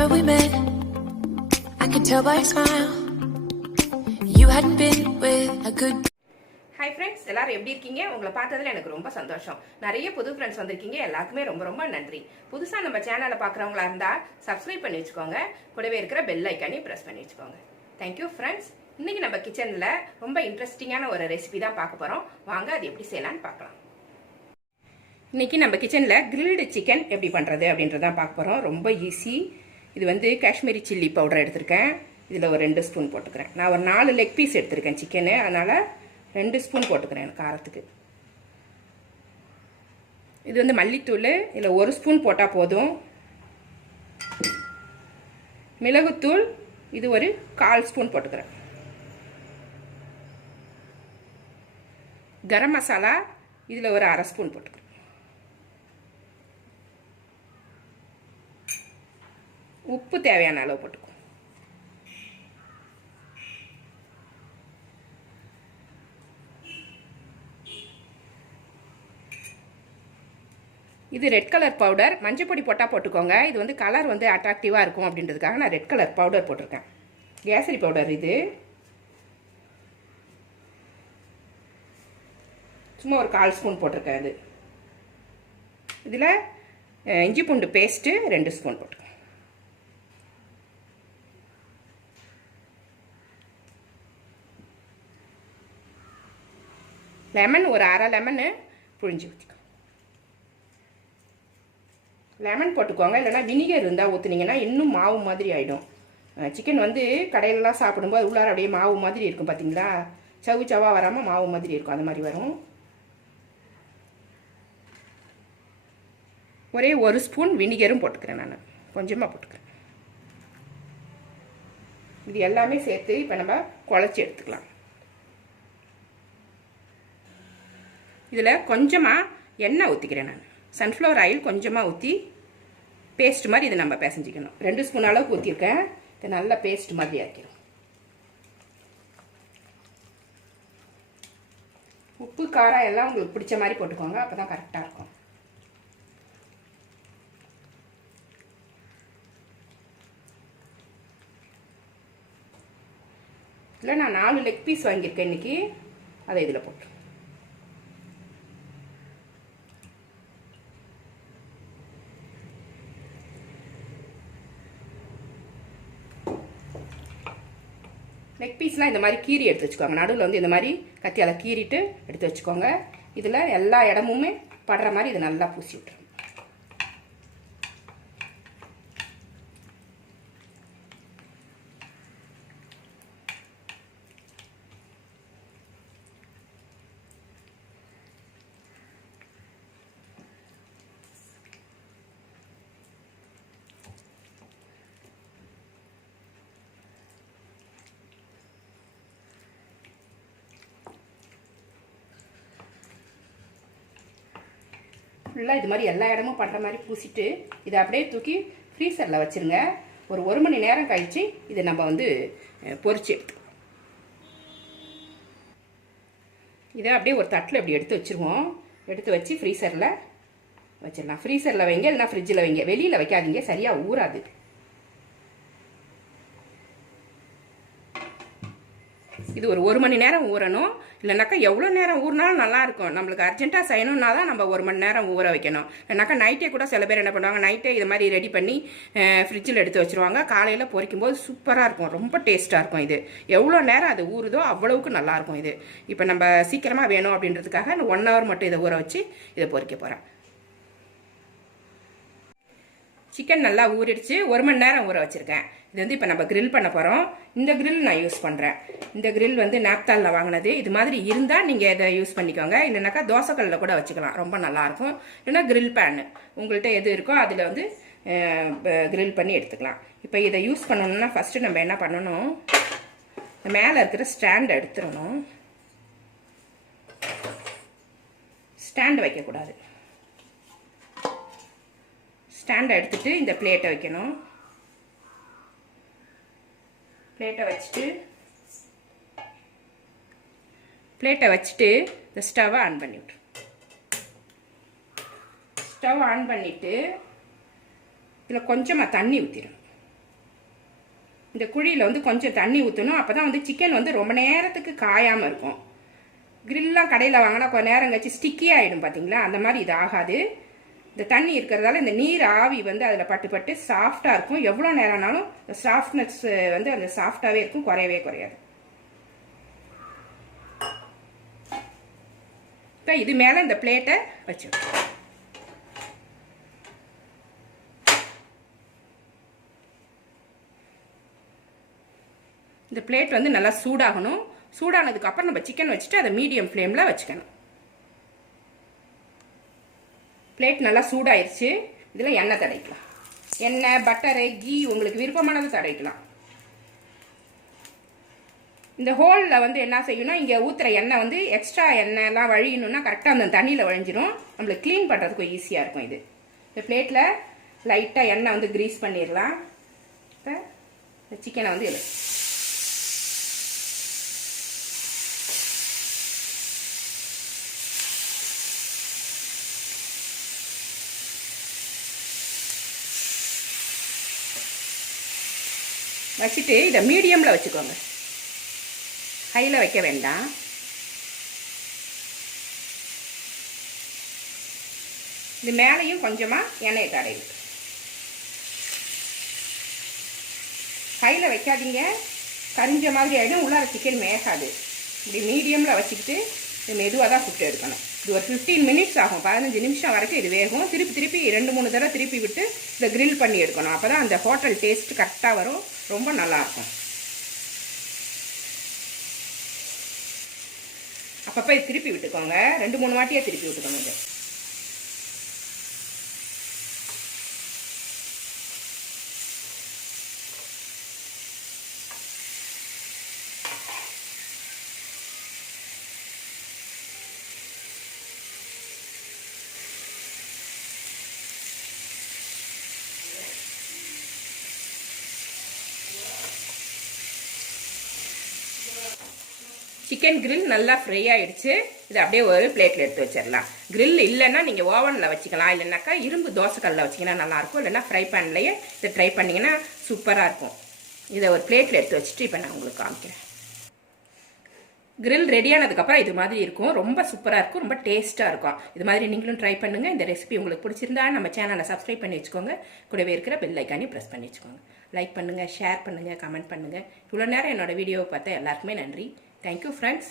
Remember we met? I could tell by your smile. You hadn't been with a good hi friends எல்லாரும் எப்படி இருக்கீங்க? உங்களை பார்த்ததுல எனக்கு ரொம்ப சந்தோஷம். நிறைய புது ஃப்ரெண்ட்ஸ் வந்திருக்கீங்க. எல்லாருக்குமே ரொம்ப ரொம்ப நன்றி. புதுசாக நம்ம சேனலை பார்க்குறவங்களா இருந்தால் சப்ஸ்கிரைப் பண்ணி வச்சுக்கோங்க. கூடவே இருக்கிற பெல் ஐக்கானையும் ப்ரெஸ் பண்ணி வச்சுக்கோங்க. தேங்க்யூ ஃப்ரெண்ட்ஸ் இன்றைக்கி நம்ம கிச்சனில் ரொம்ப இன்ட்ரெஸ்டிங்கான ஒரு ரெசிபி தான் பார்க்க போகிறோம் வாங்க அது எப்படி செய்யலாம்னு பார்க்கலாம். இன்னைக்கு நம்ம கிச்சனில் கிரில்டு சிக்கன் எப்படி பண்ணுறது அப்படின்றதான் பார்க்க போகிறோம் ரொம்ப ஈஸி இது வந்து காஷ்மீரி சில்லி பவுடர் எடுத்திருக்கேன். இதில் ஒரு ரெண்டு ஸ்பூன் போட்டுக்கிறேன். நான் ஒரு நாலு லெக் பீஸ் எடுத்திருக்கேன் சிக்கனு அதனால் ரெண்டு ஸ்பூன் போட்டுக்கிறேன் எனக்கு காரத்துக்கு. இது வந்து மல்லித்தூள். இதில் ஒரு ஸ்பூன் போட்டால் போதும். மிளகுத்தூள். இது ஒரு கால் ஸ்பூன் போட்டுக்கிறேன். கரம் மசாலா. இதில் ஒரு அரை ஸ்பூன் போட்டுக்கிறேன். உப்பு தேவையான அளவு போட்டுக்கோ. இது ரெட் கலர் பவுடர் மஞ்சள் பொடி போட்டால் போட்டுக்கோங்க. இது வந்து கலர் வந்து அட்ராக்டிவாக இருக்கும் அப்படின்றதுக்காக நான் ரெட் கலர் பவுடர் போட்டிருக்கேன். கேசரி பவுடர் இது. சும்மா ஒரு கால் ஸ்பூன் போட்டிருக்கேன் அது இதில் இஞ்சி பூண்டு பேஸ்ட்டு ரெண்டு ஸ்பூன் போட்டுக்கோங்க லெமன் ஒரு அரை லெமனு புழிஞ்சு ஊற்றிக்கோங்க லெமன் போட்டுக்கோங்க. இல்லைன்னா வினிகர் இருந்தால் ஊற்றுனீங்கன்னா இன்னும் மாவு மாதிரி ஆகிடும் சிக்கன் வந்து கடையிலலாம் சாப்பிடும்போது உள்ளார அப்படியே மாவு மாதிரி இருக்கும் பார்த்தீங்களா சவு சவா வராமல் மாவு மாதிரி இருக்கும். அந்த மாதிரி வரும். ஒரே ஒரு ஸ்பூன் வினிகரும் போட்டுக்கிறேன் நான். கொஞ்சமாக போட்டுக்கிறேன். இது எல்லாமே சேர்த்து இப்போ நம்ம குழச்சி எடுத்துக்கலாம். இதில் கொஞ்சமாக எண்ணெய் ஊற்றிக்கிறேன் நான். சன்ஃப்ளவர் ஆயில் கொஞ்சமாக ஊற்றி பேஸ்ட் மாதிரி இதை நம்ம பிசைஞ்சிக்கணும். ரெண்டு ஸ்பூன் அளவுக்கு ஊற்றிருக்கேன் இதை நல்லா பேஸ்ட் மாதிரி ஆக்கிடும் உப்பு காரம் எல்லாம் உங்களுக்கு பிடிச்ச மாதிரி போட்டுக்கோங்க. அப்போ தான் கரெக்டாக இருக்கும். இல்லை நான் நாலு லெக் பீஸ் வாங்கியிருக்கேன் இன்னைக்கு. அதை இதில் போட்டு நெக் பீஸ்லாம் இந்த மாதிரி கீறி எடுத்து வச்சுக்கோங்க. நடுவில் வந்து இந்த மாதிரி கத்தியால் கீறிட்டு எடுத்து வச்சுக்கோங்க. இதில் எல்லா இடமுமே படுற மாதிரி இது நல்லா பூசி விட்டுருங்க. ஃபுல்லாக இது மாதிரி எல்லா இடமும் பண்ணுற மாதிரி பூசிட்டு இதை அப்படியே தூக்கி ஃப்ரீசரில் வச்சுருங்க. ஒரு ஒரு மணி நேரம் கழித்து இதை நம்ம வந்து பொறிச்சு. பொரிச்சு இதை அப்படியே ஒரு தட்டில் இப்படி எடுத்து வச்சுருவோம். எடுத்து வச்சு ஃப்ரீசரில் வச்சிடலாம். ஃப்ரீசரில் வைங்க இல்லைனா ஃப்ரிட்ஜில் வைங்க. வெளியில் வைக்காதீங்க சரியாக ஊறாது. இது ஒரு ஒரு மணி நேரம் ஊறணும். இல்லைனாக்கா எவ்வளோ நேரம் ஊறினாலும் நல்லாயிருக்கும். நம்மளுக்கு அர்ஜென்ட்டாக செய்யணும்னா தான் நம்ம ஒரு மணி நேரம் ஊற வைக்கணும். இல்லைனாக்கா நைட்டே கூட சில பேர் என்ன பண்ணுவாங்க நைட்டே இது மாதிரி ரெடி பண்ணி ஃப்ரிட்ஜில் எடுத்து வச்சுருவாங்க. காலையில் பொறிக்கும் போது சூப்பராக இருக்கும். ரொம்ப டேஸ்ட்டாக இருக்கும் இது. எவ்வளோ நேரம் அது ஊறுதோ அவ்வளவுக்கு நல்லாயிருக்கும் இது. இப்போ நம்ம சீக்கிரமாக வேணும் அப்படின்றதுக்காக ஒன் ஹவர் மட்டும் இதை ஊற வச்சு இதை பொறிக்க போகிறேன் சிக்கன் நல்லா ஊறிடுச்சு. ஒரு மணி நேரம் ஊற வச்சுருக்கேன். இது வந்து இப்போ நம்ம கிரில் பண்ண போகிறோம் இந்த கிரில் நான் யூஸ் பண்ணுறேன் இந்த கிரில் வந்து நாப்தாலில் வாங்கினது. இது மாதிரி இருந்தால் நீங்கள் இதை யூஸ் பண்ணிக்கோங்க. இல்லைனாக்கா தோசைக்கல்லில் கூட வச்சுக்கலாம். ரொம்ப நல்லாயிருக்கும் இல்லைன்னா கிரில் பேனு உங்கள்கிட்ட எது இருக்கோ அதில் வந்து கிரில் பண்ணி எடுத்துக்கலாம். இப்போ இதை யூஸ் பண்ணணும்னா ஃபஸ்ட்டு நம்ம என்ன பண்ணணும்? மேலே இருக்கிற ஸ்டாண்ட் எடுத்துடணும். ஸ்டாண்ட் வைக்கக்கூடாது. ஸ்டாண்டை எடுத்துகிட்டு இந்த பிளேட்டை வைக்கணும். பிளேட்டை வச்சுட்டு பிளேட்டை வச்சுட்டு இந்த ஸ்டவ்வை ஆன் பண்ணிவிட்ரு ஸ்டவ் ஆன் பண்ணிவிட்டு இதில் கொஞ்சமாக தண்ணி ஊற்றிடும் இந்த குழியில் வந்து கொஞ்சம் தண்ணி ஊற்றணும் அப்போ தான் வந்து சிக்கன் வந்து ரொம்ப நேரத்துக்கு காயாமல் இருக்கும். கிரில்லாம் கடையில் வாங்கினா கொஞ்ச நேரம் கழிச்சு ஸ்டிக்கி ஆகிடும் பார்த்தீங்களா அந்த மாதிரி இது ஆகாது. இந்த தண்ணி இருக்கிறதால இந்த நீர் ஆவி வந்து அதில் பட்டு பட்டு சாஃப்டாக இருக்கும். எவ்வளோ நேரம்னாலும் இந்த சாஃப்ட்னஸ் வந்து அந்த சாஃப்டாகவே இருக்கும் குறையவே குறையாது. இப்போ இது மேலே இந்த பிளேட்டை வச்சு இந்த பிளேட் வந்து நல்லா சூடாகணும். சூடானதுக்கப்புறம் நம்ம சிக்கன் வச்சுட்டு அதை மீடியம் ஃப்ளேமில் வச்சுக்கணும். பிளேட் நல்லா சூடாயிருச்சு. இதில் எண்ணெய் தடைக்கலாம் எண்ணெய் பட்டரு கீ உங்களுக்கு விருப்பமானது தடைக்கலாம் இந்த ஹோலில் வந்து என்ன செய்யணும் இங்கே ஊற்றுற எண்ணெய் வந்து எக்ஸ்ட்ரா எண்ணெய்லாம் வழியணும்னா கரெக்டாக அந்த தண்ணியில் வழிஞ்சிரும். நம்மளுக்கு க்ளீன் பண்ணுறதுக்கு ஈஸியாக இருக்கும் இது. இந்த பிளேட்டில் லைட்டாக எண்ணெய் வந்து க்ரீஸ் பண்ணிடலாம். இப்போ சிக்கனை வந்து வச்சுட்டு இதை மீடியமில் வச்சுக்கோங்க. ஹையில் வைக்க வேண்டாம். இது மேலேயும் கொஞ்சமாக எண்ணெயை தடவி. ஹையில் வைக்காதீங்க. கரிஞ்ச மாதிரி ஆகிடும் உள்ளார சிக்கன் மேகாது இப்படி மீடியமில் வச்சுக்கிட்டு இது மெதுவாக தான் சுட்டு எடுக்கணும். இது ஒரு ஃபிஃப்டீன் மினிட்ஸ் ஆகும். பதினஞ்சு நிமிஷம் வரைக்கும் இது வேகும். திருப்பி திருப்பி ரெண்டு மூணு தடவை திருப்பி விட்டு இதை க்ரில் பண்ணி எடுக்கணும். அப்போ தான் அந்த ஹோட்டல் டேஸ்ட் கரெக்டாக வரும். ரொம்ப நல்லாயிருக்கும் அப்பப்போ இது திருப்பி விட்டுக்கோங்க. ரெண்டு மூணு வாட்டியாக திருப்பி விட்டுக்கோங்க இது. சிக்கன் கிரில் நல்லா ஃப்ரை ஆகிடுச்சு இது அப்படியே ஒரு பிளேட்டில் எடுத்து வச்சிடலாம். கிரில் இல்லைன்னா நீங்கள் ஓவனில் வச்சுக்கலாம். இல்லைனாக்கா இரும்பு தோசைக்கல்லில் வச்சிங்கன்னா நல்லாயிருக்கும். இல்லைன்னா ஃப்ரை பேன்லேயே இதை ட்ரை பண்ணிங்கன்னா சூப்பராக இருக்கும். இதை ஒரு பிளேட்டில் எடுத்து வச்சுட்டு இப்போ நான் உங்களுக்கு காமிக்கிறேன். கிரில் ரெடியானதுக்கப்புறம் இது மாதிரி இருக்கும். ரொம்ப சூப்பராக இருக்கும். ரொம்ப டேஸ்ட்டாக இருக்கும். இது மாதிரி நீங்களும் ட்ரை பண்ணுங்கள் இந்த ரெசிபி உங்களுக்கு பிடிச்சிருந்தா நம்ம சேனலை சப்ஸ்கிரைப் பண்ணி வச்சுக்கோங்க. கூடவே இருக்கிற பெல் ஐக்கானையும் ப்ரெஸ் பண்ணி வச்சுக்கோங்க. லைக் பண்ணுங்கள் ஷேர் பண்ணுங்கள் கமெண்ட் பண்ணுங்கள் இவ்வளோ நேரம் என்னோட வீடியோவை பார்த்தா எல்லாருக்குமே நன்றி. Thank you friends